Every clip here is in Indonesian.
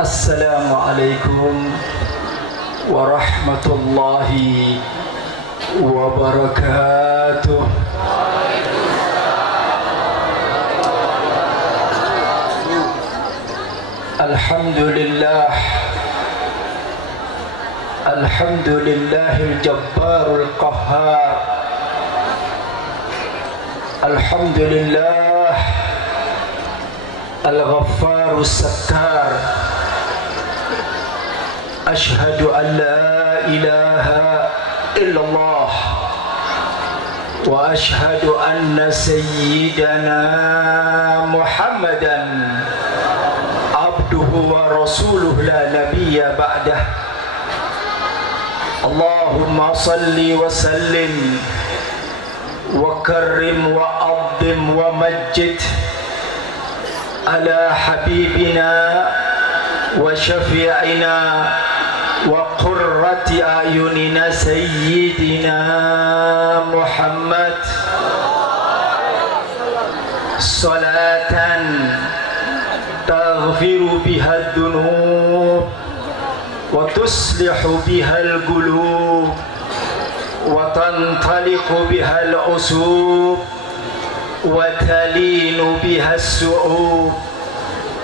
Assalamualaikum warahmatullahi wabarakatuh. Alhamdulillah, alhamdulillahil jabbarul qahhar. Alhamdulillah al-ghaffarus sattar. Ashhadu an la ilaha illallah wa ashhadu anna sayyidana Muhammadan abduhu wa rasuluhu la nabiyya ba'dah. Allahumma salli wa sallim wa karrim wa azim wa majjid ala habibina wa syafi'ina wa qurrati ayunina sayyidina Muhammad salatan taghfiru biha ad-dunub wa tuslihu biha al-qulub wa tantaliqu biha al-usub wa talinu biha as-su'ub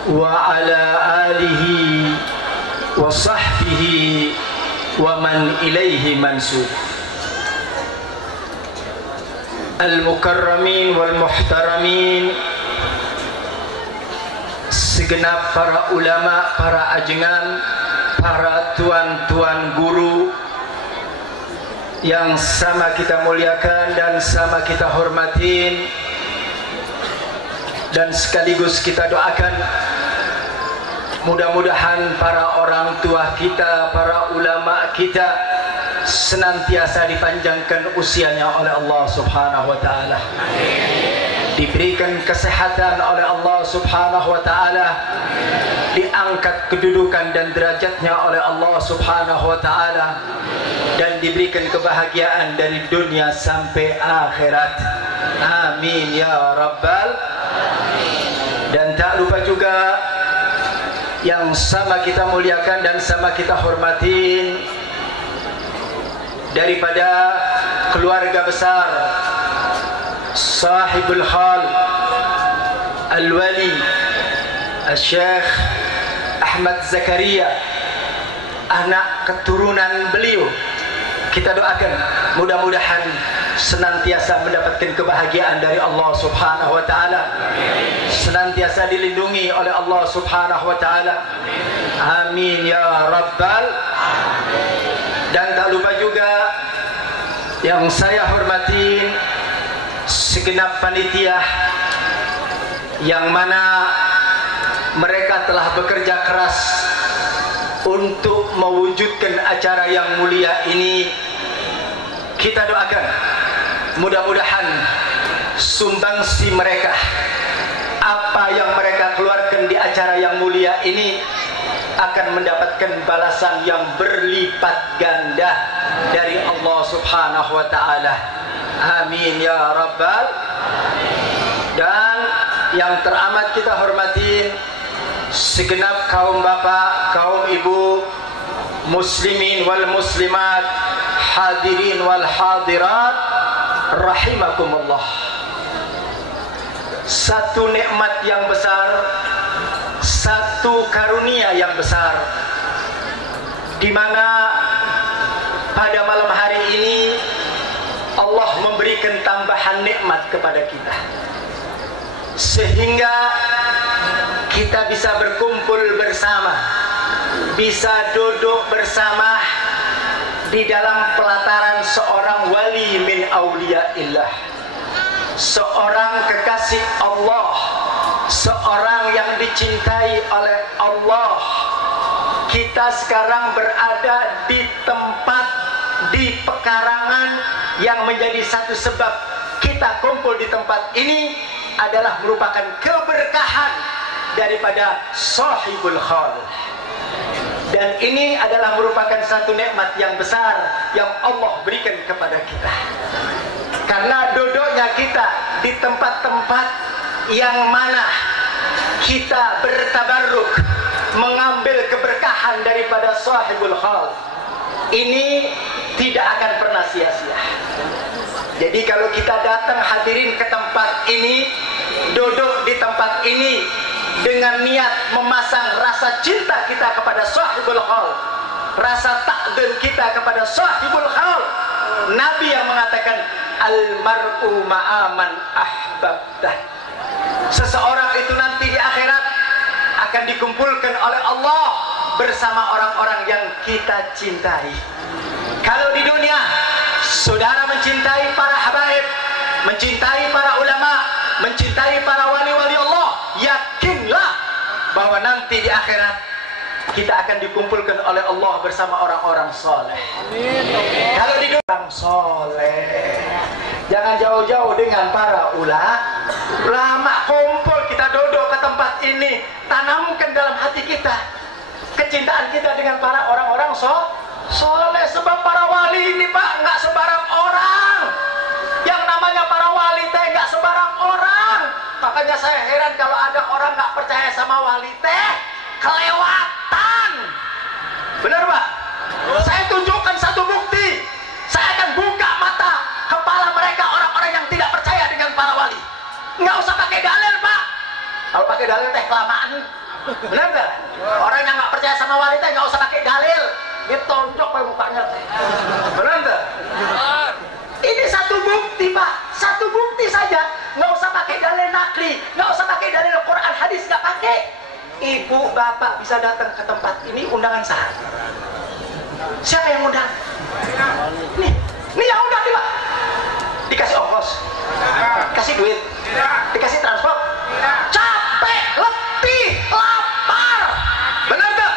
wa ala alihi wa sahbihi wa man ilaihi mansub. Al-mukarramin wal muhtaramin, segenap para ulama, para ajengan, para tuan-tuan guru yang sama kita muliakan dan sama kita hormatin, dan sekaligus kita doakan mudah-mudahan para orang tua kita, para ulama kita senantiasa dipanjangkan usianya oleh Allah Subhanahu wa taala. Diberikan kesehatan oleh Allah Subhanahu wa taala, diangkat kedudukan dan derajatnya oleh Allah Subhanahu wa taala, dan diberikan kebahagiaan dari dunia sampai akhirat. Amin ya rabbal alamin. Dan tak lupa juga yang sama kita muliakan dan sama kita hormatin daripada keluarga besar sahibul hal al-wali al-Syekh Ahmad Zakaria, anak keturunan beliau, kita doakan mudah-mudahan senantiasa mendapatkan kebahagiaan dari Allah Subhanahu wa taala, senantiasa dilindungi oleh Allah Subhanahu wa taala. Amin ya rabbal alamin. Dan tak lupa juga yang saya hormati segenap panitia yang mana mereka telah bekerja keras untuk mewujudkan acara yang mulia ini. Kita doakan mudah-mudahan sumbangsi mereka, apa yang mereka keluarkan di acara yang mulia ini, akan mendapatkan balasan yang berlipat ganda dari Allah Subhanahu wa taala. Amin ya rabbal alamin. Dan yang teramat kita hormati segenap kaum bapak, kaum ibu, muslimin wal muslimat, hadirin wal hadirat, rahimakumullah. Satu nikmat yang besar, satu karunia yang besar, di mana pada malam hari ini Allah memberikan tambahan nikmat kepada kita, sehingga kita bisa berkumpul bersama, bisa duduk bersama di dalam pelataran seorang wali min auliyaillah, seorang kekasih Allah, seorang yang dicintai oleh Allah. Kita sekarang berada di tempat, di pekarangan yang menjadi satu sebab kita kumpul di tempat ini adalah merupakan keberkahan daripada sahibul hal. Dan ini adalah merupakan satu nikmat yang besar yang Allah berikan kepada kita, karena duduknya kita di tempat-tempat yang mana kita bertabarruk mengambil keberkahan daripada sahibul hal, ini tidak akan pernah sia-sia. Jadi kalau kita datang hadirin ke tempat ini, duduk di tempat ini dengan niat memasang rasa cinta kita kepada sahibul hal, rasa takzim kita kepada sahibul hal. Nabi yang mengatakan almar'u ma'aman ahbabtah. Seseorang itu nanti di akhirat akan dikumpulkan oleh Allah bersama orang-orang yang kita cintai. Kalau di dunia saudara mencintai para habaib, mencintai para ulama, mencintai para wali-wali Allah, yakinlah bahwa nanti di akhirat kita akan dikumpulkan oleh Allah bersama orang-orang soleh. Kalau di dunia orang soleh, jangan jauh-jauh dengan para ulama. Kumpul, kita duduk ke tempat ini, tanamkan dalam hati kita kecintaan kita dengan para orang-orang soleh. Sebab para wali ini Pak, nggak sebarang orang. Yang namanya para wali teh nggak sebarang orang. Makanya saya heran kalau ada orang nggak percaya sama wali teh, kelewatan. Benar Pak? Saya tunjukkan satu bukti. Saya akan buka mata kepala mereka, orang-orang yang tidak percaya dengan para wali. Nggak usah pakai dalil Pak. Kalau pakai dalil teh kelamaan. Benar nggak? Orang yang nggak percaya sama wali teh nggak usah pakai dalil. Dia tonjok pakai mukanya. Benar nggak? Ini satu bukti Pak. Satu bukti saja. Nggak usah pakai dalil nakli. Nggak usah pakai dalil Quran hadis, nggak pakai. Ibu bapak bisa datang ke tempat ini, undangan saya. Siapa yang undang? Nih yang undang nih Pak. Dikasih ongkos, dikasih duit, dikasih transport. Capek, letih, lapar. Benar gak?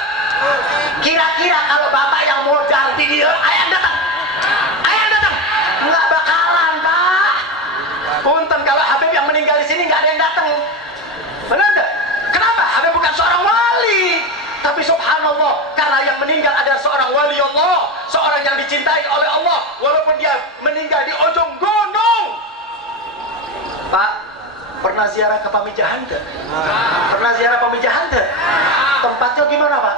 Kira-kira kalau bapak yang modal tinggi, ayah datang? Ayah datang? Nggak bakalan Pak. Punten kalau Habib yang meninggal di sini nggak ada yang datang. Benar gak? Kenapa? Habib bukan seorang wali, tapi subhanallah, karena yang meninggal adalah seorang wali Allah, seorang yang dicintai oleh Allah, walaupun dia meninggal di ujung gunung. Pak, pernah ziarah ke Pamijahan enggak? Pernah ziarah Pamijahan enggak? Tempatnya gimana Pak?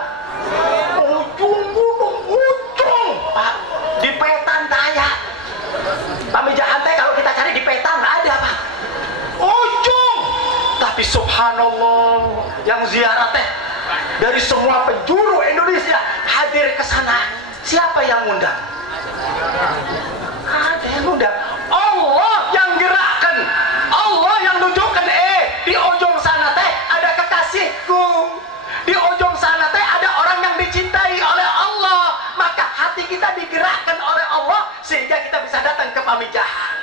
Ujung gunung, ujung Pak, di petan taya. Pamijahan teh kalau kita cari di peta nggak ada Pak, ujung. Tapi subhanallah, yang ziarah teh dari semua penjuru Indonesia hadir ke sana. Siapa yang ngundang? Ada yang ngundang. Allah yang gerakkan, Allah yang nunjukkan. Di ujung sana teh ada kekasihku, di ujung sana teh ada orang yang dicintai oleh Allah. Maka hati kita digerakkan oleh Allah sehingga kita bisa datang ke Pamijahan.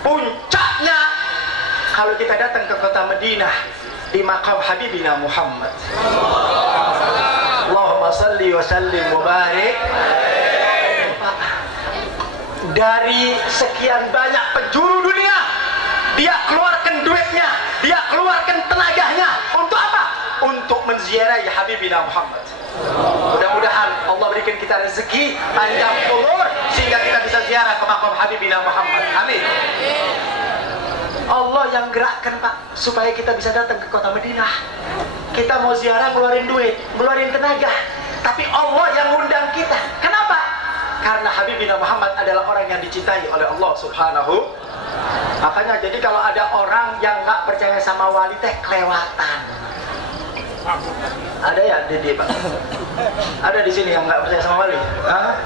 Puncaknya kalau kita datang ke kota Madinah, di makam Habibina Muhammad. Allahumma salli wa sallim wa barik. Dari sekian banyak penjuru dunia, dia keluarkan duitnya, dia keluarkan tenaganya. Untuk apa? Untuk menziarahi Habibina Muhammad. Mudah-mudahan Allah berikan kita rezeki panjang umur sehingga kita bisa ziarah ke makam Habibina Muhammad. Amin. Allah yang gerakkan Pak, supaya kita bisa datang ke kota Madinah. Kita mau ziarah keluarin duit, keluarin tenaga, tapi Allah yang undang kita. Kenapa? Karena Habibina Muhammad adalah orang yang dicintai oleh Allah Subhanahu. Makanya jadi kalau ada orang yang nggak percaya sama wali teh kelewatan. Ada ya Dede Pak? Ada di sini yang nggak percaya sama wali? Hah?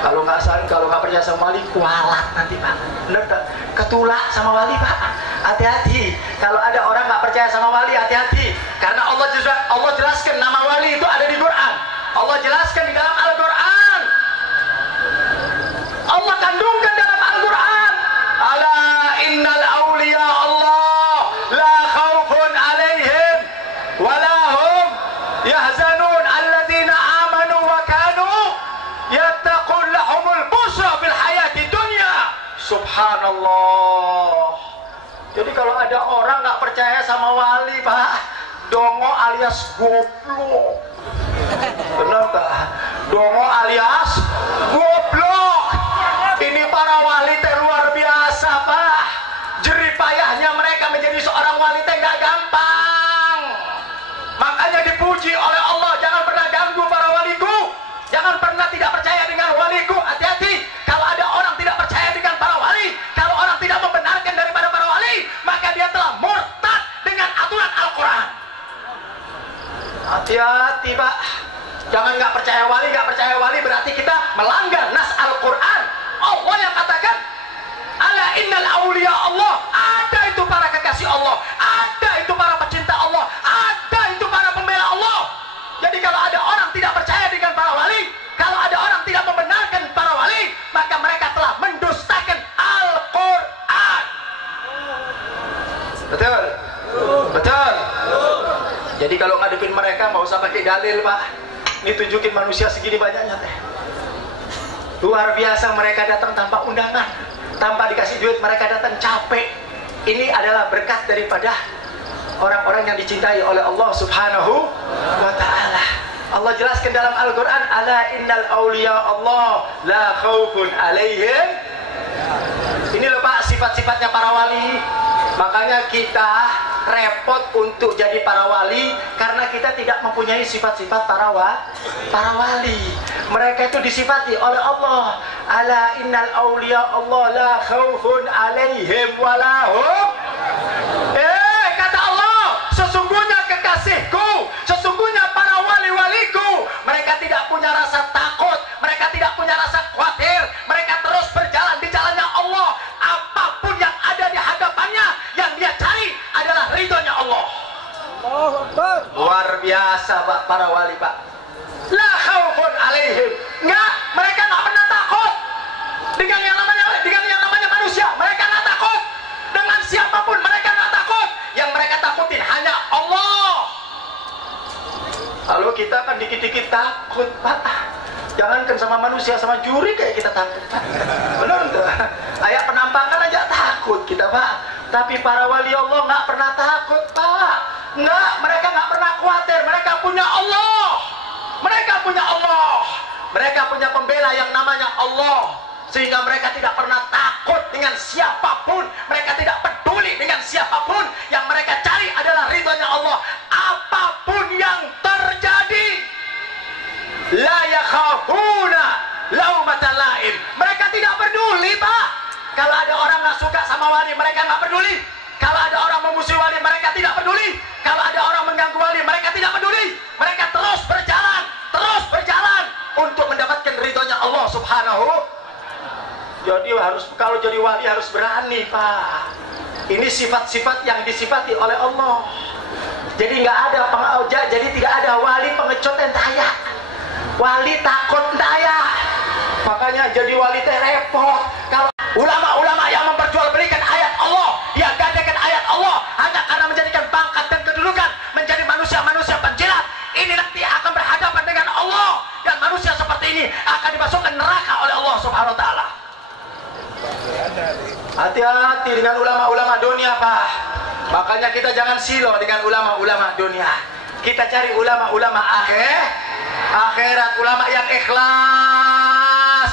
Kalau nggak percaya sama wali, kualat nanti Pak. Bener tak? Ketulak sama wali Pak. Hati-hati. Kalau ada orang nggak percaya sama wali, hati-hati. Karena Allah jelaskan nama wali itu ada di Quran. Allah jelaskan di dalam Al-Quran. Allah kandungkan dalam Al-Quran. Ala innal awliya Allah la khawfun alaihim walahum yahzanun alladzina amanu wa kanu yattaqun lahumul busra fil hayati dunya. Subhanallah. Jadi kalau ada orang nggak percaya sama wali Pak, dongo alias goblok. Benar tak? Dongo alias goblok. Ini para wali teh luar biasa Pak. Jerih payahnya mereka menjadi seorang wali teh nggak gampang. Makanya dipuji oleh Allah, jangan pernah ganggu para waliku, jangan pernah tidak percaya dengan waliku. Hati-hati, kalau ada orang tidak percaya dengan para wali, kalau orang tidak membenarkan daripada para wali, maka dia telah murtad dengan aturan Al-Quran. Hati-hati Pak, jangan nggak percaya wali berarti kita melanggar nas Al-Quran. Allah yang katakan, ala innal awliya Allah, ada itu para kekasih Allah, ada itu para pecinta Allah, ada itu para pembela Allah. Jadi kalau ada orang tidak percaya dengan para wali, kalau ada orang tidak membenarkan para wali, maka mereka telah mendustakan Al-Quran. Betul? Betul? Jadi kalau ngadepin mereka nggak usah pakai dalil Pak. Ini tunjukin manusia segini banyaknya teh. Luar biasa, mereka datang tanpa undangan, tanpa dikasih duit, mereka datang capek. Ini adalah berkat daripada orang-orang yang dicintai oleh Allah Subhanahu wa ta'ala. Allah jelaskan dalam Al-Quran, ala innal awliya Allah la khawfun alaihim. Ini loh Pak, sifat-sifatnya para wali. Makanya kita repot untuk jadi para wali karena kita tidak mempunyai sifat-sifat para wali. Mereka itu disifati oleh Allah, ala innal awliya Allah la khawfun alaihim walahum. Kata Allah, sesungguhnya kekasihku, sesungguhnya para wali-waliku, mereka tidak punya rasa takut, mereka tidak punya rasa khawatir, mereka terus berjalan di jalannya Allah. Apapun yang ada di hadapannya, yang dia cari adalah ridhonya Allah. Luar biasa Pak, para wali Pak. La khaufun alaihim. Enggak, mereka nggak pernah takut dengan yang namanya manusia. Mereka nggak takut dengan siapapun, mereka nggak takut. Yang mereka takutin hanya Allah. Lalu kita kan dikit-dikit takut Pak. Jangankan sama manusia, sama juri kayak kita takut Pak. Benar tuh. Kayak penampakan aja takut kita Pak. Tapi para wali Allah nggak pernah takut Pak. Nggak, mereka nggak pernah khawatir. Mereka punya Allah. Mereka punya Allah. Mereka punya pembela yang namanya Allah. Sehingga mereka tidak pernah takut dengan siapapun. Mereka tidak peduli dengan siapapun. Yang mereka cari adalah ridhonya Allah. Apapun yang terjadi, la yakhafuna laumata laim. Mereka tidak peduli Pak. Kalau ada orang nggak suka sama wali, mereka nggak peduli. Kalau ada orang memusuhi wali, mereka tidak peduli. Kalau ada orang mengganggu wali, mereka tidak peduli. Mereka terus berjalan untuk mendapatkan ridhonya Allah Subhanahu. Jadi kalau jadi wali harus berani Pak. Ini sifat-sifat yang disifati oleh Allah. Jadi jadi tidak ada wali pengecut entaya. Wali takut entaya. Makanya jadi wali teh repot. Kalau ulama-ulama yang memperjualbelikan ayat Allah, dia gadaikan ayat Allah hanya karena menjadikan pangkat dan kedudukan, menjadi manusia-manusia penjilat, ini nanti akan berhadapan dengan Allah, dan manusia seperti ini akan dimasukkan neraka oleh Allah Subhanahu wa ta'ala. Hati-hati dengan ulama-ulama dunia Pak. Makanya kita jangan silo dengan ulama-ulama dunia. Kita cari ulama-ulama akhirat, ulama yang ikhlas,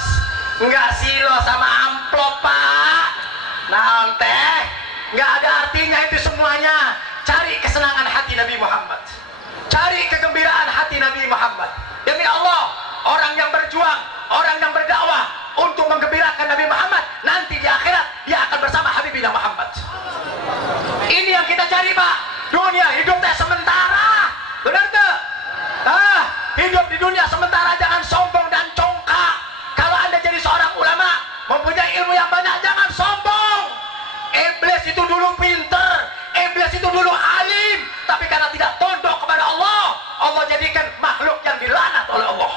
nggak silo sama amplop Pak. Nanti nggak ada artinya itu semuanya. Cari kesenangan hati Nabi Muhammad, cari kegembiraan hati Nabi Muhammad. Demi Allah, orang yang berjuang, orang yang berdakwah untuk menggembirakan Nabi Muhammad, nanti di akhirat dia akan bersama Habibina Muhammad. Ini yang kita cari Pak. Dunia hidup teh sementara, benar tuh? Hidup di dunia sementara, jangan sombong dan congkak. Kalau Anda jadi seorang ulama, mempunyai ilmu yang banyak, jangan sombong. Iblis itu dulu pinter, iblis itu dulu alim, tapi karena tidak tunduk kepada Allah, Allah jadikan makhluk yang dilaknat oleh Allah.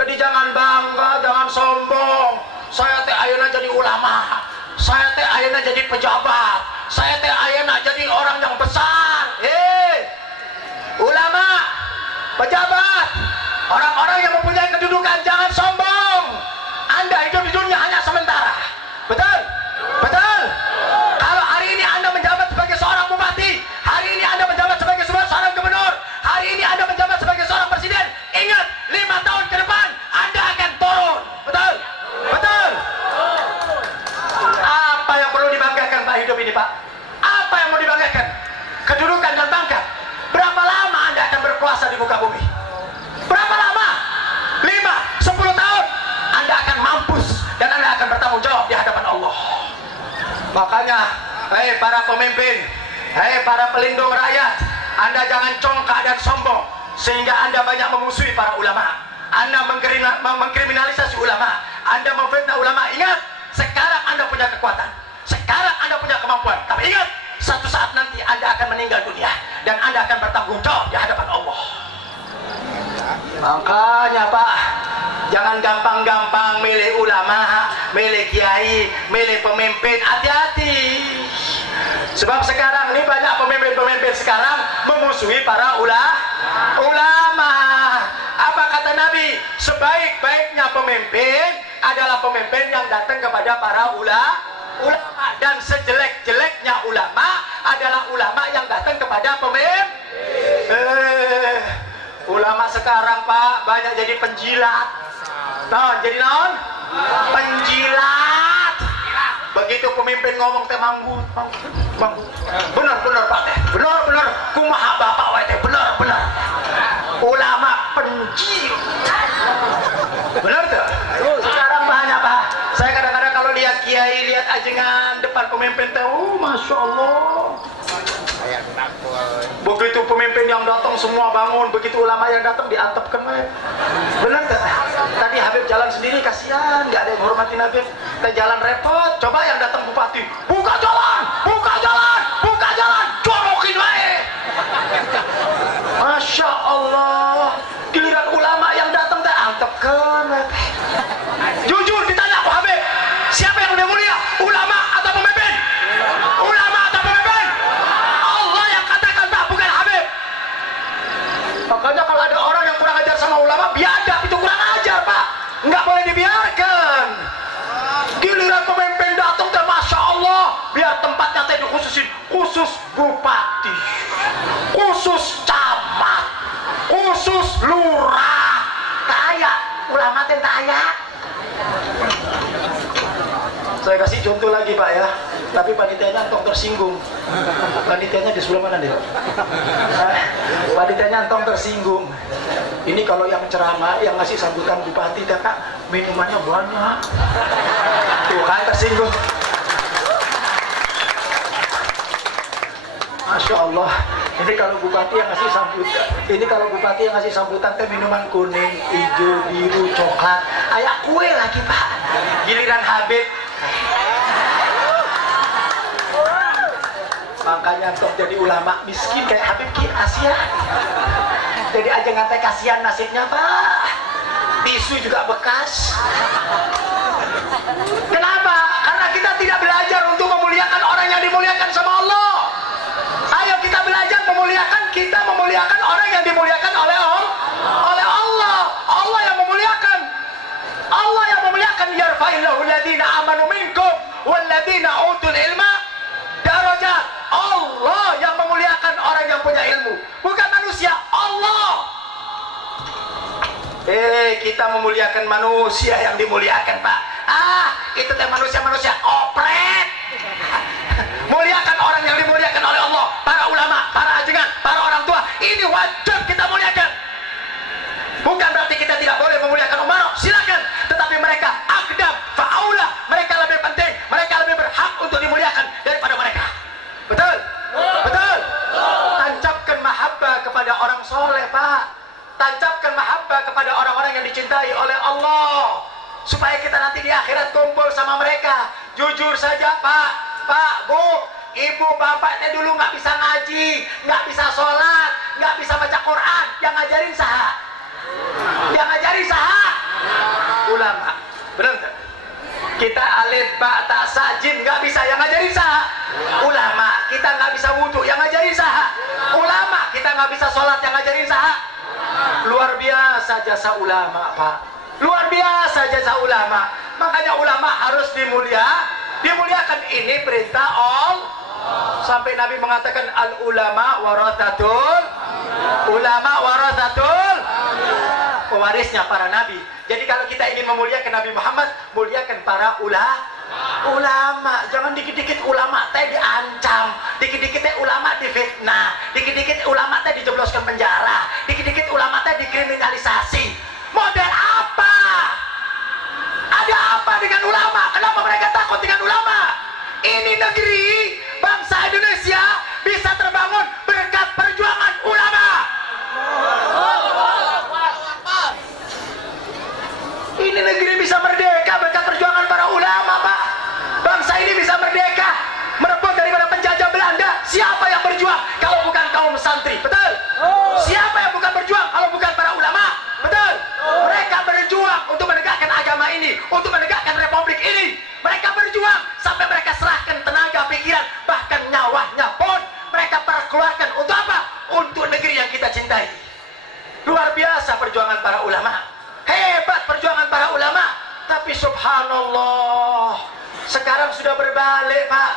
Jadi jangan bangga, jangan sombong. Saya teh ayeuna jadi ulama, saya teh ayeuna jadi pejabat, saya teh ayeuna jadi orang yang besar. Ulama, pejabat, orang-orang yang mempunyai kedudukan, jangan sombong. Anda hidup di dunia hanya sementara. Betul? Betul? Kalau hari ini Anda menjabat sebagai seorang bupati, hari ini Anda menjabat sebagai seorang gubernur, hari ini Anda menjabat sebagai seorang presiden, ingat 5 tahun ke depan Anda akan turun. Betul? Betul? Apa yang perlu dibanggakan Pak hidup ini Pak? Apa yang mau dibanggakan? Kedudukan dan pangkat? berkuasa di muka bumi. Berapa lama? 5-10 tahun Anda akan mampus dan Anda akan bertanggung jawab di hadapan Allah. Makanya, hei para pemimpin, hei para pelindung rakyat, Anda jangan congkak dan sombong sehingga Anda banyak memusuhi para ulama. Anda mengkriminalisasi ulama, Anda memfitnah ulama. Ingat, sekarang Anda punya kekuatan, sekarang Anda punya kemampuan, tapi ingat, satu saat nanti Anda akan meninggal dunia dan Anda akan bertanggung jawab di hadapan Allah. Makanya Pak, jangan gampang-gampang milih ulama, milih kiai, milih pemimpin. Hati-hati. Sebab sekarang ini banyak pemimpin-pemimpin sekarang memusuhi para ulama. Apa kata Nabi? Sebaik-baiknya pemimpin adalah pemimpin yang datang kepada para ulama, dan sejelek-jeleknya ulama adalah ulama yang datang kepada pemimpin. Ulama sekarang Pak banyak jadi penjilat. Nah, jadi naon? Penjilat. Begitu pemimpin ngomong teh manggut. Bener Pak teh. Bener. Kumaha bapak wae teh bener. Ulama penjilat. Bener tuh? Sekarang banyak Pak. Saya kadang-kadang kalau lihat kiai, lihat ajengan depan pemimpin teh, Masya Allah. Begitu pemimpin yang datang semua bangun, begitu ulama yang datang diantepkan. Bener gak? Tadi Habib jalan sendiri, kasihan, gak ada yang hormatin Habib. Kita jalan repot. Coba yang datang bupati, buka jalan, corokin wae. Masya Allah. Giliran ulama yang datang teh antepkan. Jujur ditanya Pak Habib, siapa yang lebih mulia, ulama atau pemimpin? Ulama atau pemimpin? Allah yang katakan Pak, bukan Habib. Makanya kalau ada orang yang kurang ajar sama ulama, biadab, itu kurang ajar Pak, nggak boleh dibiarkan. Giliran pemimpin datang teh Masya Allah, biar tempatnya teh dikhususin, khusus bupati, khusus camat, khusus lurah. Kaya ulama teh kaya. Saya kasih contoh lagi Pak ya, tapi panitianya antong tersinggung. Panitianya di sebelah mana deh? Panitianya antong tersinggung. Ini kalau yang ceramah, yang ngasih sambutan bupati, Kak, minumannya banyak. Tuh kan tersinggung. Masya Allah. Ini kalau bupati yang ngasih sambutan, teh minuman kuning, hijau, biru, coklat, kayak kue lagi Pak. Giliran Habib. Makanya untuk jadi ulama miskin kayak Habib Ki Asia. Jadi aja ngatai kasihan nasibnya Pak. Tisu juga bekas. Kenapa? Karena kita tidak belajar untuk memuliakan orang yang dimuliakan sama Allah. Ayo kita belajar memuliakan orang yang dimuliakan oleh Allah. Allah yang memuliakan. Allah yang memuliakan. Yarfa'illahu alladhina amanu minkum walladhina utul ilma darajat. Allah yang memuliakan orang yang punya ilmu, bukan manusia. Allah. Kita memuliakan manusia yang dimuliakan Pak. Itu teh manusia opret. Muliakan orang yang dimuliakan oleh Allah, para ulama, para ajengan, para orang tua. Ini wajib kita muliakan. Bukan berarti kita tidak boleh memuliakan umara, silakan. Tetapi mereka akdam, fa'aulah, mereka lebih penting, mereka lebih berhak untuk dimuliakan daripada mereka. Betul? Betul? Tancapkan mahabbah kepada orang soleh Pak. Tancapkan mahabbah kepada orang-orang yang dicintai oleh Allah, supaya kita nanti di akhirat kumpul sama mereka. Jujur saja Pak, Bu, ibu bapaknya dulu nggak bisa ngaji, nggak bisa sholat, nggak bisa baca Quran. Yang ngajarin saha? Ulama. Benar nggak? Kita alif ba ta sa jim nggak bisa, yang ngajarin saha? Ulama. Kita nggak bisa wudhu, yang ngajarin saha? Ulama. Kita nggak bisa sholat, yang ngajarin saha? Luar biasa jasa ulama Pak. Luar biasa jasa ulama. Makanya ulama harus dimuliakan. Ini perintah Allah. Sampai Nabi mengatakan al ulama warathatul pewarisnya para nabi. Jadi kalau kita ingin memuliakan Nabi Muhammad, muliakan para ulama. Ulama. Jangan dikit-dikit ulama teh diancam, dikit-dikit teh ulama difitnah, dikit-dikit ulama teh dijebloskan penjara, dikit-dikit ulama teh dikriminalisasi. Model apa? Ada apa dengan ulama? Kenapa mereka takut dengan ulama? Ini negeri bangsa Indonesia bisa terbangun berkat perjuangan ulama. Ini negeri bisa merdeka berkat perjuangan para ulama, Pak. Bangsa ini bisa merdeka merebut daripada penjajah Belanda. Siapa yang berjuang kalau bukan kaum santri? Betul? Siapa yang bukan berjuang kalau bukan para ulama? Betul? Mereka berjuang untuk menegakkan agama ini, untuk menegakkan republik ini. Mereka berjuang sampai mereka serahkan tenaga, pikiran, bahkan nyawanya pun mereka perkeluarkan. Untuk apa? Untuk negeri yang kita cintai. Luar biasa perjuangan para ulama. Hebat perjuangan para ulama. Tapi subhanallah, sekarang sudah berbalik, Pak.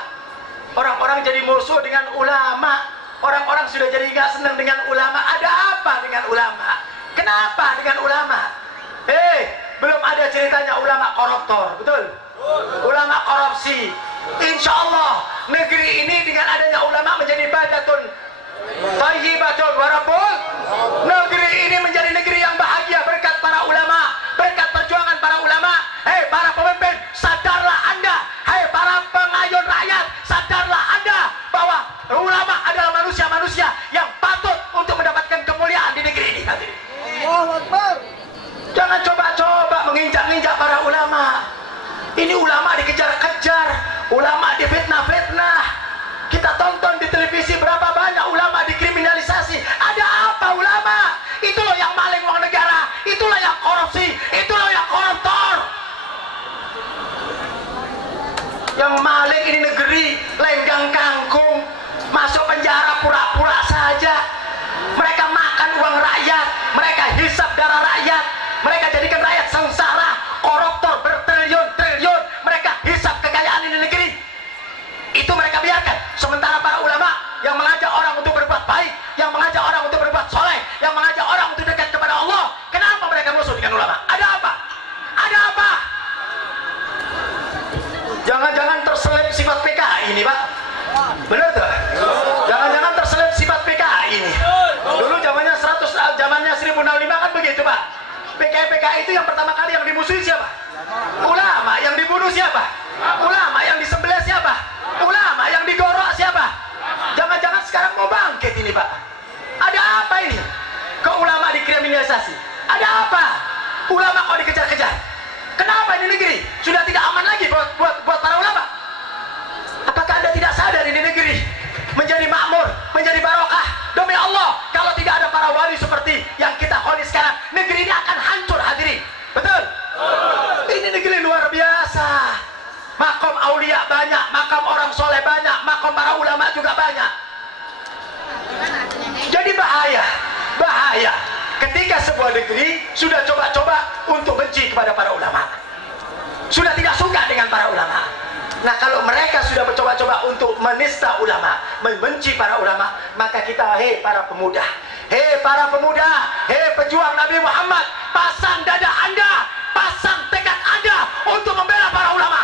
Orang-orang jadi musuh dengan ulama. Orang-orang sudah jadi gak senang dengan ulama. Ada apa dengan ulama? Kenapa dengan ulama? Belum ada ceritanya ulama koruptor, betul? Ulama korupsi. Insya Allah negeri ini dengan adanya ulama menjadi badatun thayyibatun warabul. Negeri ini menjadi negeri yang bahagia berkat para ulama, berkat perjuangan para ulama. Hei para pemimpin, sadarlah Anda. Hei para pengayun rakyat, sadarlah Anda bahwa ulama adalah manusia-manusia yang patut untuk mendapatkan kemuliaan di negeri ini. Jangan coba-coba menginjak-injak para ulama. Ini ulama dikejar-kejar, ulama difitnah-fitnah. Kita tonton di televisi berapa banyak ulama dikriminalisasi. Ada apa ulama? Itu loh yang maling uang negara, itulah yang korupsi, itulah yang koruptor. Yang maling ini negeri, lenggang kangkung, masuk penjara pura-pura saja. Mereka makan uang rakyat, mereka hisap darah rakyat, mereka jadikan rakyat sengsara. Koruptor bertriliun-triliun mereka hisap kekayaan ini negeri. Itu mereka biarkan. Sementara para ulama yang mengajak orang untuk berbuat baik, yang mengajak orang untuk berbuat soleh, yang mengajak orang untuk dekat kepada Allah, kenapa mereka musuh dengan ulama? Ada apa? Ada apa? Jangan-jangan terselip sifat PKI ini, Pak. Benar tuh? Jangan-jangan terselip sifat PKI ini. Dulu zamannya 1065 kan begitu, Pak. PKI itu yang pertama kali yang dimusuhi siapa? Ulama. Yang dibunuh siapa? Ulama. Yang disembelih siapa? Ulama. Yang digorok siapa? Jangan-jangan sekarang mau bangkit ini, Pak. Ada apa ini? Kok ulama dikriminalisasi? Ada apa? Ulama kok dikejar-kejar? Kenapa ini negeri sudah tidak aman lagi buat para ulama? Apakah Anda tidak sadar ini negeri menjadi makmur, menjadi barokah? Demi Allah, kalau tidak ada para wali seperti yang kita kholi sekarang, negeri ini akan hancur, hadirin. Betul? Ini negeri luar biasa. Makom aulia banyak, makam orang soleh banyak, makom para ulama juga banyak. Jadi bahaya ketika sebuah negeri sudah coba-coba untuk benci kepada para ulama, sudah tidak suka dengan para ulama. Nah, kalau mereka sudah mencoba-coba untuk menista ulama, membenci para ulama, maka kita, hei para pemuda, hei pejuang Nabi Muhammad, pasang dada Anda, pasang tekad Anda untuk membela para ulama.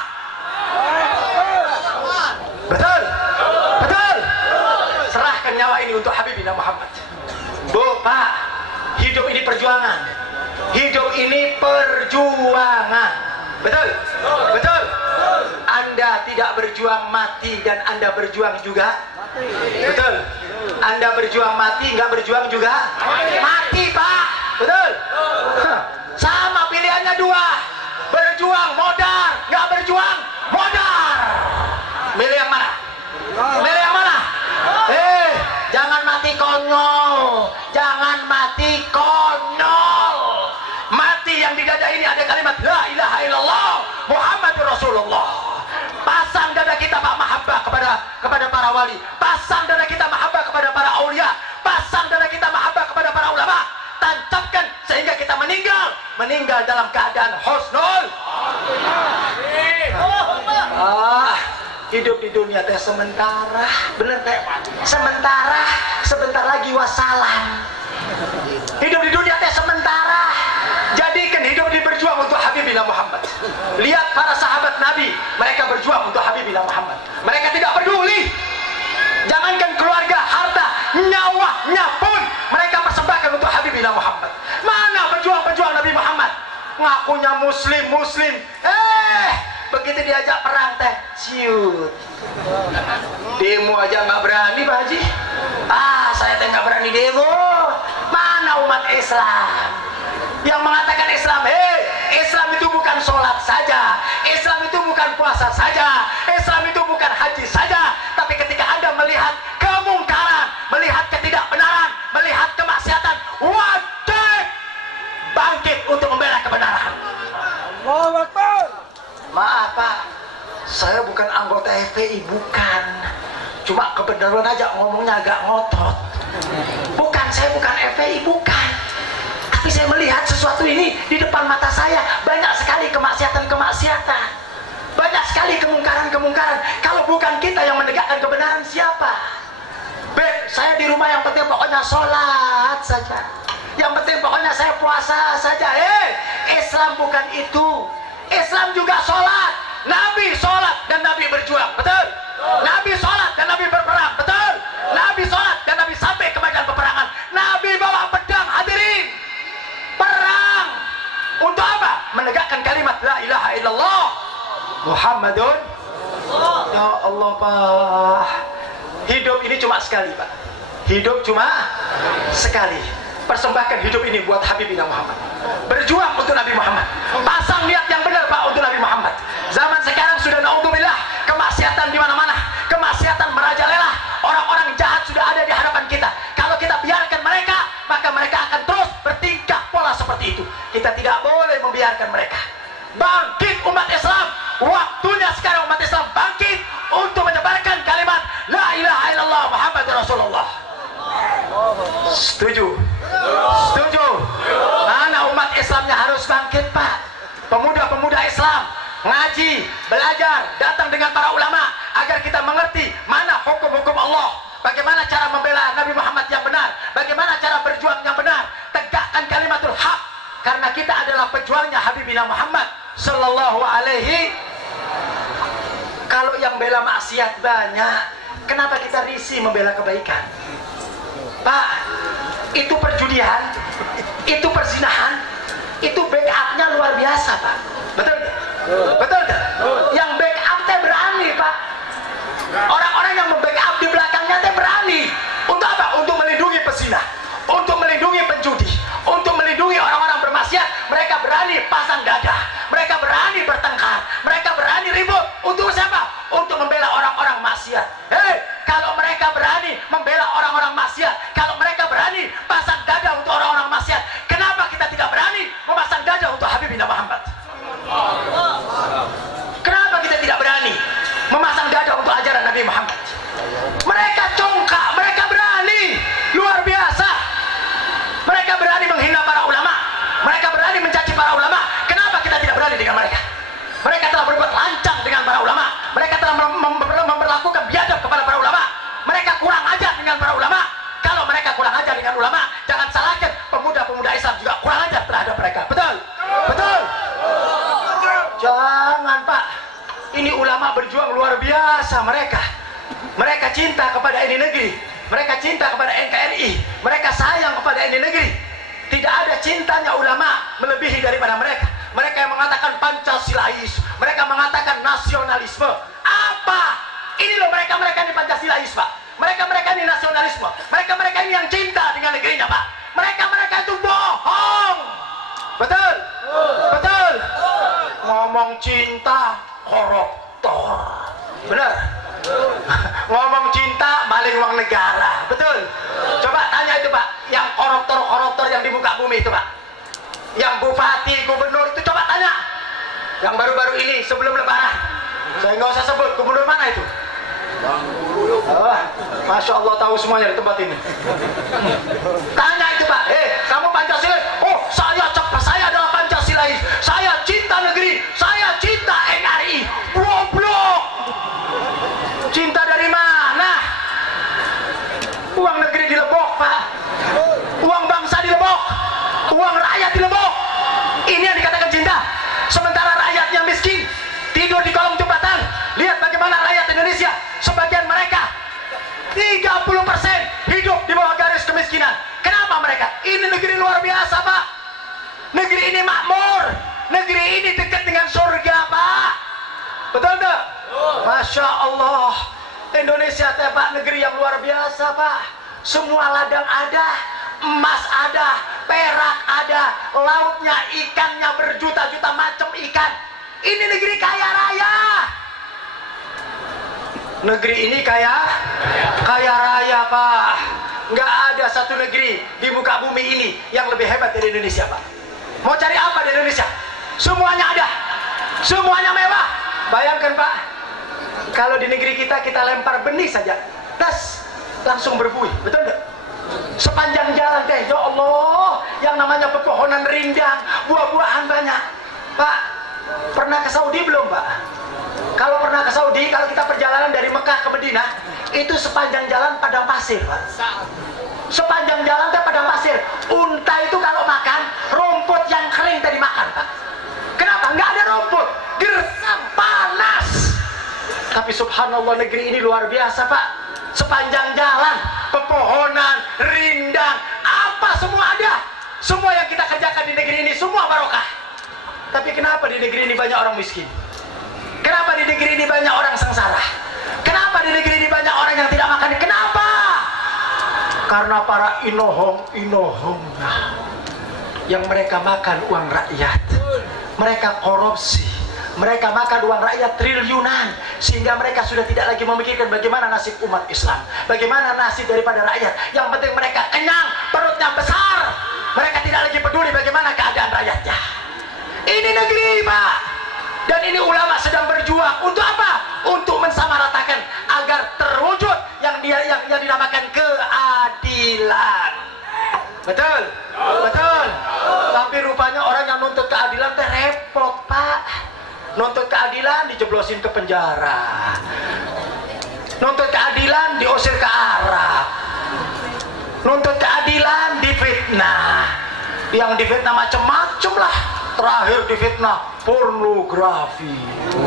Betul? Betul? Serahkan nyawa ini untuk Habibina Muhammad. Bu, Pak, hidup ini perjuangan. Hidup ini perjuangan. Betul? Betul? Anda tidak berjuang mati dan Anda berjuang juga mati. Betul? Anda berjuang mati, nggak berjuang juga mati, Pak. Betul? Sama pilihannya dua. Berjuang modar, nggak berjuang modar. Milih yang mana? Milih yang mana? Jangan mati konyol. Jangan mati konyol. Mati yang di dada ini ada kalimat La ilaha illallah Muhammadur Rasulullah. Pasang dada kita Pak mahabbah kepada para wali. Pasang dada kita mahabbah kepada para aulia. Pasang dada kita mahabbah kepada para ulama. Tancapkan sehingga kita meninggal dalam keadaan husnul. Hidup di dunia teh sementara, bener teh? Sementara, sebentar lagi wassalam. Hidup di dunia teh sementara. Jadikan hidup diberjuang untuk Habibina Muhammad. Lihat para sahabat Nabi, mereka ngakunya muslim. Begitu diajak perang teh, ciut. Demo aja nggak berani, Pak Haji. Saya teh nggak berani demo. Mana umat Islam yang mengatakan Islam? Islam itu bukan sholat saja, Islam itu bukan puasa saja, Islam itu bukan haji saja. Tapi ketika Anda melihat kemungkaran, melihat ketidakbenaran, melihat kemaksiatan, wajib bangkit untuk membela kebenaran. Allahu Akbar. Maaf Pak, saya bukan anggota FPI, bukan. Cuma kebenaran aja ngomongnya agak ngotot. Bukan, saya bukan FPI, bukan. Tapi saya melihat sesuatu ini di depan mata saya. Banyak sekali kemaksiatan. Banyak sekali kemungkaran. Kalau bukan kita yang menegakkan kebenaran, siapa? Saya di rumah yang penting pokoknya sholat saja. Yang penting pokoknya saya puasa saja. Islam bukan itu. Islam juga sholat. Nabi sholat dan Nabi berjuang, betul? Nabi sholat dan Nabi berperang, betul? Nabi sholat dan Nabi sampai ke medan peperangan. Nabi bawa pedang, hadirin. Perang. Untuk apa? Menegakkan kalimat la ilaha illallah Muhammadun. Ya Allah Pak, hidup ini cuma sekali Pak. Hidup cuma sekali. Persembahkan hidup ini buat Habibina Muhammad. Berjuang untuk Nabi Muhammad. Pasang niat yang benar Pak untuk Nabi Muhammad. Zaman sekarang sudah naudzubillah, kemaksiatan di mana-mana, kemaksiatan merajalela. Orang-orang jahat sudah ada di hadapan kita. Kalau kita biarkan mereka, maka mereka akan terus bertingkah pola seperti itu. Kita tidak boleh membiarkan mereka. Bangkit umat Islam. Waktunya sekarang umat Islam bangkit untuk menyebarkan kalimat la ilaha illallah Muhammadur Rasulullah. Setuju? Setuju? Mana umat Islamnya harus bangkit Pak? Pemuda-pemuda Islam ngaji, belajar, datang dengan para ulama agar kita mengerti mana hukum-hukum Allah, bagaimana cara membela Nabi Muhammad yang benar, bagaimana cara berjuang yang benar. Tegakkan kalimatul haq, karena kita adalah pejuangnya Habibina Muhammad sallallahu alaihi. Kalau yang bela maksiat banyak, kenapa kita risih membela kebaikan? Pak, itu perjudian, itu perzinahan, itu backupnya luar biasa Pak. Betul? Betul gak? Yang backup teh berani Pak. Orang-orang yang membackup di belakangnya teh berani. Untuk apa? Untuk melindungi pezina, untuk melindungi penjudi, untuk melindungi orang-orang bermaksiat. Mereka berani pasang dada, mereka berani bertengkar, mereka berani ribut. Untuk siapa? Untuk membela orang-orang maksiat. Kalau mereka berani membela orang-orang maksiat, kalau mereka berani pasang dada untuk orang-orang maksiat, kenapa kita tidak berani memasang dada untuk Habibina Muhammad? Kenapa kita tidak berani memasang dada untuk ajaran Nabi Muhammad? Mereka congkak, mereka berani, luar biasa. Mereka berani menghina para ulama, mereka berani mencaci para ulama. Kenapa kita tidak berani dengan mereka? Mereka telah berbuat lancang dengan para ulama, mereka telah memperlakukan biadab kepada para ulama, mereka kurang ajar dengan para ulama. Kalau mereka kurang ajar dengan ulama, jangan salahkan pemuda-pemuda Islam juga kurang ajar terhadap mereka. Betul? Betul? Jangan Pak. Ini ulama berjuang luar biasa mereka. Mereka cinta kepada ini negeri, mereka cinta kepada NKRI, mereka sayang kepada ini negeri. Tidak ada cintanya ulama melebihi daripada mereka. Mereka yang mengatakan Pancasilais, mereka mengatakan nasionalisme. Apa? Ini loh mereka-mereka ini Pancasilais Pak. Mereka-mereka ini nasionalisme. Mereka-mereka ini yang cinta dengan negerinya Pak. Mereka-mereka itu bohong. Betul? Betul? Ngomong cinta koruptor. Benar? Ngomong cinta maling uang negara. Betul? Coba tanya itu Pak, yang koruptor-koruptor yang di muka bumi itu Pak, yang bupati, gubernur itu, coba tanya. Yang baru-baru ini sebelum lebaran, saya nggak usah sebut gubernur mana itu. Masya Allah tahu semuanya di tempat ini. Tanya itu Pak, kamu Pancasilais? Oh, saya adalah Pancasilais. Saya cinta negeri, saya cinta NKRI. Goblok. Cinta dari mana? Uang negeri dilebok Pak, uang bangsa dilebok, uang rakyat dilebok. Ini yang dikatakan cinta. Sementara rakyatnya miskin, tidur di kolong jembatan. Lihat bagaimana rakyat Indonesia, sebagian mereka 30% hidup di bawah garis kemiskinan. Kenapa mereka? Ini negeri luar biasa Pak. Negeri ini makmur, Negeri ini dekat dengan surga, Pak. Betul tak? Masya Allah. Indonesia teh Pak, negeri yang luar biasa, Pak. Semua ladang ada, emas ada, perak ada, lautnya, ikannya berjuta-juta macam ikan. Ini negeri kaya raya. Negeri ini kaya raya, Pak. Nggak ada satu negeri di muka bumi ini yang lebih hebat dari Indonesia, Pak. Mau cari apa di Indonesia? Semuanya ada, semuanya mewah. Bayangkan, Pak, kalau di negeri kita lempar benih saja, tas langsung berbuih, betul nggak? Sepanjang jalan deh, ya Allah, yang namanya pepohonan rindang, buah-buahan banyak. Pak, pernah ke Saudi belum, Pak? Kalau pernah ke Saudi, kalau kita perjalanan dari Mekah ke Madinah, itu sepanjang jalan padang pasir, Pak. Sepanjang jalan teh padang pasir. Unta itu kalau makan, rumput yang kering tadi makan, Pak. Kenapa? Nggak ada rumput, gersam, panas. Tapi subhanallah, negeri ini luar biasa, Pak. Sepanjang jalan, pepohonan, rindang, apa semua ada. Semua yang kita kerjakan di negeri ini, semua barokah. Tapi kenapa di negeri ini banyak orang miskin? Kenapa di negeri ini banyak orang sengsara? Kenapa di negeri ini banyak orang yang tidak makan? Kenapa? Karena para inohong yang mereka makan uang rakyat, mereka korupsi, mereka makan uang rakyat triliunan, sehingga mereka sudah tidak lagi memikirkan bagaimana nasib umat Islam, bagaimana nasib daripada rakyat. Yang penting mereka kenyang, perutnya besar, mereka tidak lagi peduli bagaimana keadaan rakyatnya. Ini negeri, Pak, dan ini ulama sedang berjuang untuk apa? Untuk mensamaratakan agar terwujud yang dinamakan keadilan. Betul? Betul. Tapi rupanya orang yang nuntut keadilan teh repot, Pak. Nuntut keadilan dijeblosin ke penjara. Nuntut keadilan diusir ke Arab. Nuntut keadilan difitnah. Yang difitnah macam-macam lah. Terakhir difitnah pornografi.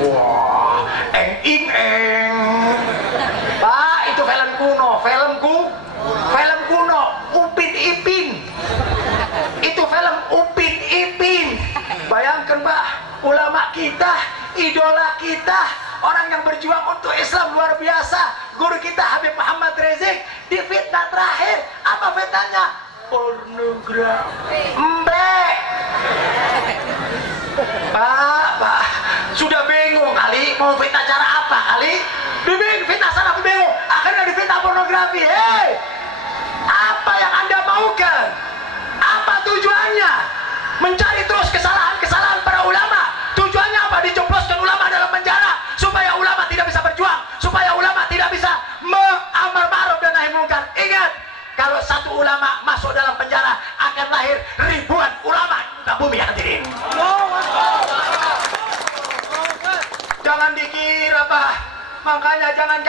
Wah, eng. Pak, itu film kuno, film kuno, Upin Ipin. Itu film Upin Ipin. Bayangkan, Pak, ulama kita, idola kita, orang yang berjuang untuk Islam luar biasa, guru kita Habib Muhammad Rizik, di fitnah terakhir. Apa fitnahnya? Pornografi. Mbek. Pak, sudah bingung kali mau fitnah cara apa kali? Fitnah sana bingung, akhirnya di fitnah pornografi. Hei, apa yang Anda maukan? Apa tujuannya? Mencari terus kesalahan-kesalahan para ulama. Tujuannya apa? Dijebloskan ulama dalam penjara supaya ulama tidak bisa berjuang, supaya ulama tidak bisa amar ma'ruf dan nahi munkar. Ingat, kalau satu ulama masuk dalam penjara akan lahir ribuan ulama di muka bumi, hadirin. Jangan dikira, Pak. Makanya jangan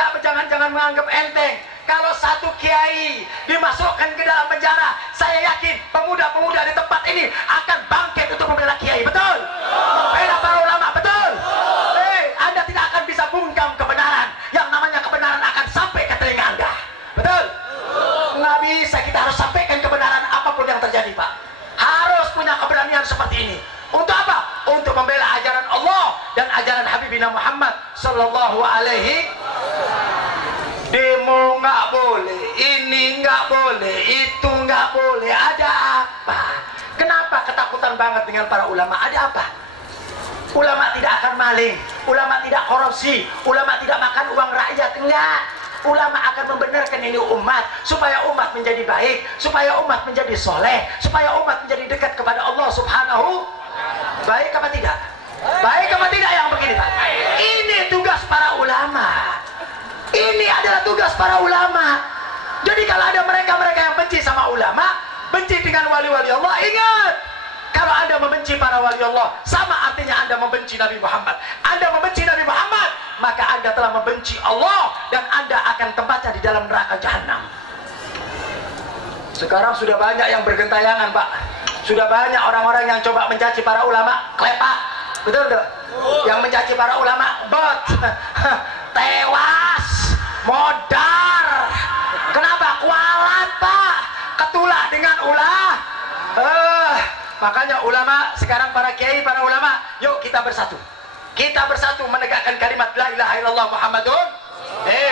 menganggap enteng. Kalau satu kiai dimasukkan ke dalam penjara, saya yakin pemuda-pemuda di tempat ini akan bangkit untuk membela kiai. Betul? Membela para ulama. Betul? Anda tidak akan bisa bungkam kebenaran. Yang namanya kebenaran akan sampai ke telinga Anda. Betul? Nggak bisa, kita harus sampaikan kebenaran apapun yang terjadi, Pak. Harus punya keberanian seperti ini. Untuk apa? Untuk membela ajaran Allah dan ajaran Habibina Muhammad sallallahu alaihi. Demo nggak boleh, ini nggak boleh, itu nggak boleh. Ada apa? Kenapa ketakutan banget dengan para ulama? Ada apa? Ulama tidak akan maling, ulama tidak korupsi, ulama tidak makan uang rakyat. Enggak. Ulama akan membenarkan ini umat, supaya umat menjadi baik, supaya umat menjadi soleh, supaya umat menjadi dekat kepada Allah Subhanahu. Baik apa tidak? Baik apa tidak yang begini, Pak? Ini tugas para ulama. Ini adalah tugas para ulama. Jadi kalau ada mereka-mereka yang benci sama ulama, benci dengan wali-wali Allah, ingat, kalau Anda membenci para wali Allah, sama artinya Anda membenci Nabi Muhammad. Anda membenci Nabi Muhammad, maka Anda telah membenci Allah, dan Anda akan tempatnya di dalam neraka jahanam. Sekarang sudah banyak yang bergentayangan, Pak. Sudah banyak orang-orang yang coba mencaci para ulama, klepak. Betul enggak? Yang mencaci para ulama, bot. Tewas, modar. Kenapa? Kualat, Pak. Ketulak dengan ulah. Makanya ulama sekarang, para kiai, para ulama, yuk kita bersatu. Kita bersatu menegakkan kalimat la ilaha illallah Muhammadun.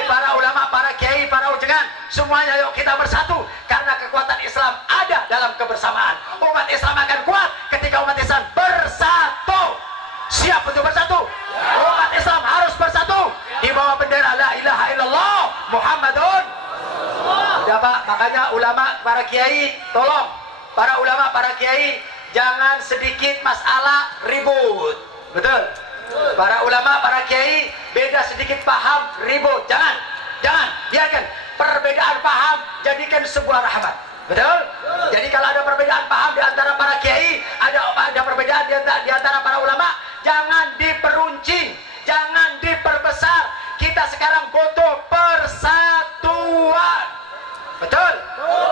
Para ulama, para kiai, para ujangan, semuanya yuk kita bersatu. Karena kekuatan Islam ada dalam kebersamaan. Umat Islam akan kuat ketika umat Islam bersatu. Siap untuk bersatu? Umat Islam harus bersatu di bawah bendera la ilaha illallah Muhammadun. Udah Pak, makanya ulama, para kiai, tolong. Para ulama, para kiai, jangan sedikit masalah ribut. Betul? Para ulama, para kiai, beda sedikit paham, ribut. Jangan biarkan perbedaan paham, jadikan sebuah rahmat. Betul? Jadi kalau ada perbedaan paham di antara para kiai, ada perbedaan di antara para ulama, jangan diperuncing, jangan diperbesar. Kita sekarang butuh persatuan. Betul?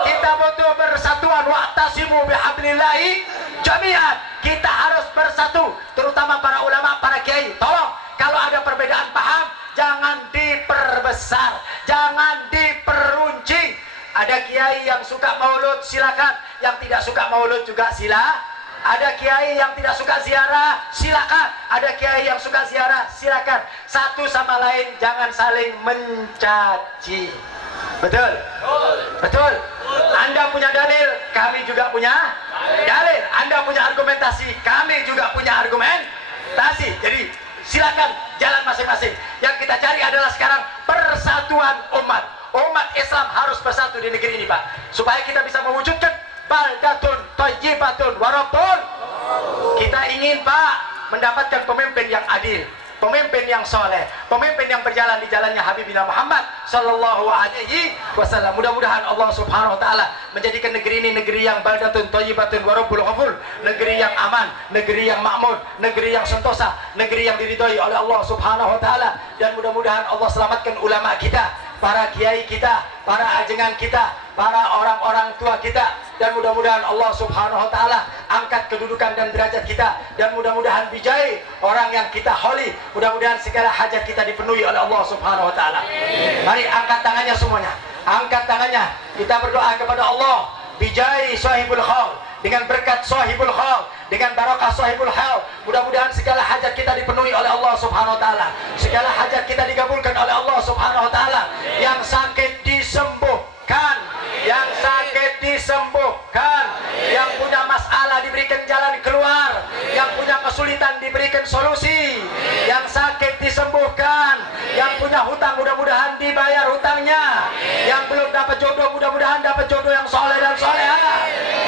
Kita butuh persatuan. Wa'tasimu bihablillahi jami'an. Kita harus bersatu, terutama para ulama, para kiai. Tolong, kalau ada perbedaan paham, jangan diperbesar, jangan diperuncing. Ada kiai yang suka maulud, silakan. Yang tidak suka maulud juga silakan. Ada kiai yang tidak suka ziarah, silakan. Ada kiai yang suka ziarah, silakan. Satu sama lain jangan saling mencaci. Betul? Betul. Anda punya dalil, kami juga punya dalil. Anda punya argumentasi, kami juga punya argumentasi. Jadi silakan jalan masing-masing. Yang kita cari adalah sekarang persatuan umat. Umat Islam harus bersatu di negeri ini, Pak, supaya kita bisa mewujudkan baldatun thayyibatun wa rabbun. Kita ingin, Pak, mendapatkan pemimpin yang adil, pemimpin yang soleh, pemimpin yang berjalan di jalannya Habibina Muhammad sallallahu alaihi wasallam. Mudah-mudahan Allah subhanahu wa ta'ala menjadikan negeri ini negeri yang baldatun thayyibatun wa rabbul ghafur, negeri yang aman, negeri yang makmur, negeri yang sentosa, negeri yang diridhoi oleh Allah subhanahu wa ta'ala. Dan mudah-mudahan Allah selamatkan ulama kita, para kiai kita, para ajengan kita, para orang-orang tua kita. Dan mudah-mudahan Allah subhanahu wa ta'ala angkat kedudukan dan derajat kita. Dan mudah-mudahan bijai orang yang kita holi. Mudah-mudahan segala hajat kita dipenuhi oleh Allah subhanahu wa ta'ala. Mari angkat tangannya semuanya. Angkat tangannya. Kita berdoa kepada Allah. Bijai sahibul khaul. Dengan berkat sahibul khaul, dengan barakah sahibul haul, mudah-mudahan segala hajat kita dipenuhi oleh Allah subhanahu wa ta'ala. Segala hajat kita digabulkan oleh Allah subhanahu wa ta'ala. Yang sakit disembuhkan, yang sakit disembuhkan, yang punya masalah diberikan jalan keluar, yang punya kesulitan diberikan solusi, yang sakit disembuhkan, yang punya hutang mudah-mudahan dibayar hutangnya, yang belum dapat jodoh mudah-mudahan dapat jodoh yang soleh dan soleha,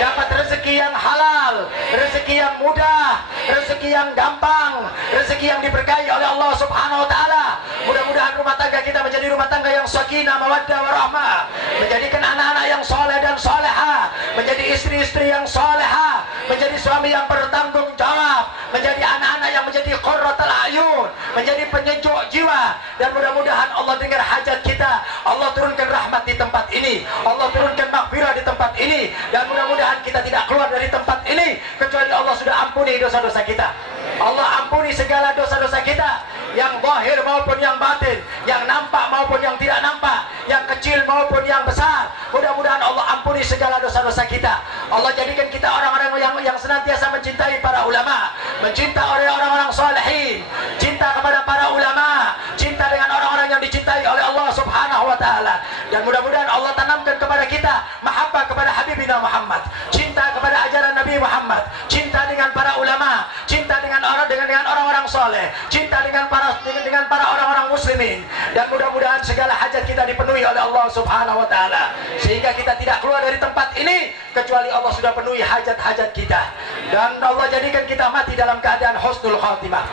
dapat rezeki yang halal, rezeki yang mudah, rezeki yang gampang, rezeki yang diberkahi oleh Allah subhanahu wa ta'ala. Mudah-mudahan rumah tangga kita menjadi rumah tangga yang sakinah, mawaddah, warahmah, menjadikan anak-anak yang soleh dan soleha, menjadi istri-istri yang soleha, menjadi suami yang bertanggung jawab, menjadi anak-anak yang menjadi qurratul ayun, menjadi penyejuk jiwa. Dan mudah-mudahan Allah dengar hajat kita, Allah turunkan rahmat di tempat ini, Allah turunkan maghfirah di tempat ini. Dan mudah-mudahan kita tidak keluar dari tempat ini kecuali Allah sudah ampuni dosa-dosa kita. Allah ampuni segala dosa-dosa kita, yang zahir maupun yang batin, yang nampak maupun yang tidak nampak, yang kecil maupun yang besar. Mudah-mudahan Allah ampuni segala dosa-dosa kita. Allah jadikan kita orang-orang yang senantiasa mencintai para ulama, mencintai orang-orang salihin, cinta kepada para ulama, cinta dengan orang-orang yang dicintai oleh Allah subhanahu wa ta'ala. Dan mudah-mudahan Allah tanamkan kepada kita mahabbah kepada Habibina Muhammad, cinta kepada ajaran Nabi Muhammad, cinta dengan para ulama, cinta dengan orang-orang soleh, cinta dengan para orang-orang muslimin. Dan mudah-mudahan segala hajat kita dipenuhi oleh Allah subhanahu wa ta'ala, sehingga kita tidak keluar dari tempat ini kecuali Allah sudah penuhi hajat-hajat kita. Dan Allah jadikan kita mati dalam keadaan husnul khatimah,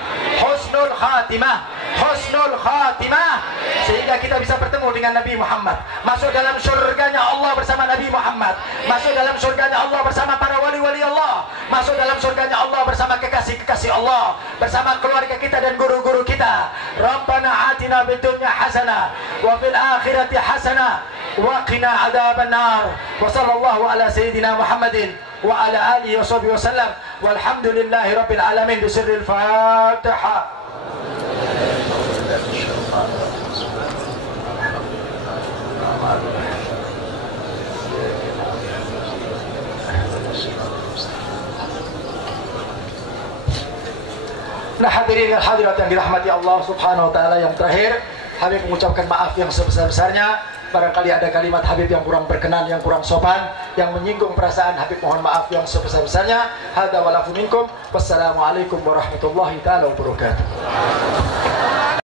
husnul khatimah, husnul khatimah, sehingga kita bisa bertemu dengan Nabi Muhammad, masuk dalam surganya Allah bersama Nabi Muhammad, masuk dalam surganya Allah bersama para wali-wali Allah, masuk dalam surganya Allah bersama kekasih-kekasih Allah, bersama keluarga kita dan guru-guru kita. Rabbana atina fid dunya hasanah wa fil akhirati hasanah wa qina adzaban nar. Wa sallallahu ala sayyidina Muhammadin wa ala alihi wa sahbihi wasallam. Walhamdulillahi rabbil alamin. Bisirril Fatihah. Nah, hadirin dan hadirat yang dirahmati Allah Subhanahu wa taala, yang terakhir Habib mengucapkan maaf yang sebesar-besarnya. Barangkali ada kalimat Habib yang kurang berkenan, yang kurang sopan, yang menyinggung perasaan Habib, mohon maaf yang sebesar-besarnya. Hadza walafu minkum. Wassalamualaikum warahmatullahi taala wabarakatuh.